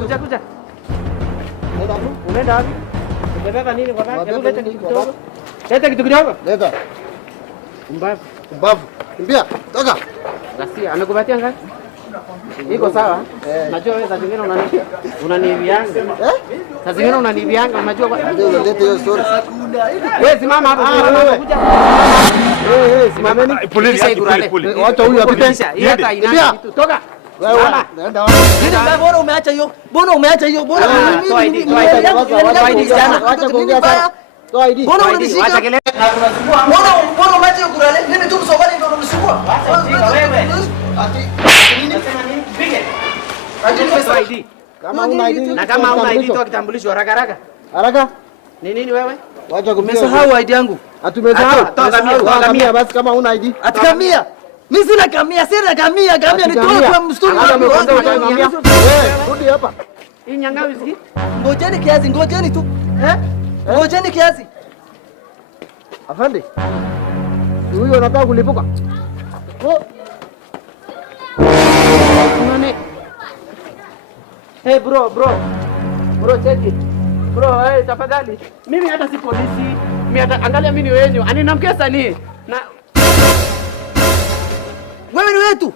Kuja. Unaenda wapi? Umebeba nini kwa bagi? Hebu leta kitu kidogo. Leta kitu kidogo. Leta. Mbavu. Kimbia. Toka. Gasia, amekupatia ngapi? Iko sawa? Najua wewe saa zingine unanibianga. Saa zingine unanibianga, unajua kwa. Leta hiyo story. Wewe simama hapo, kuja. Simameni. Polisi. Wacha huyu apite. Kimbia. Toka. Wewe nenda wapi? Mbona umeacha hiyo? Mbona umeacha hiyo? Mbona mimi? Wacha kuongea sana. Toa ID. Mbona unanishika? Wacha kelele. Mbona umeacha hiyo kurale? Mimi tu Msomali ndio unanisumbua. Wacha ujinga wewe. Ati Unasema nini? Pige. ID. kama una ID. Na kama una ID toa kitambulisho haraka haraka. Haraka. Ni nini wewe? Wacha kupiga. Umesahau ID yangu. Atumesahau. Toa kamia Basi kama una ID. Atikamia. Mimi sina kamia nitoe kwa msituni. Wewe rudi hapa. hii nyangawi siki. Ngojeni kiasi, ngojeni tu. Ngojeni kiasi. Afande. Huyo anataka kulipuka. Unaone? Hey bro, check it. Bro, hey tafadhali. Mimi hata si polisi. Mimi hata angalia mimi ni wenyu. Aninamkesa ni. Na wewe ni wetu.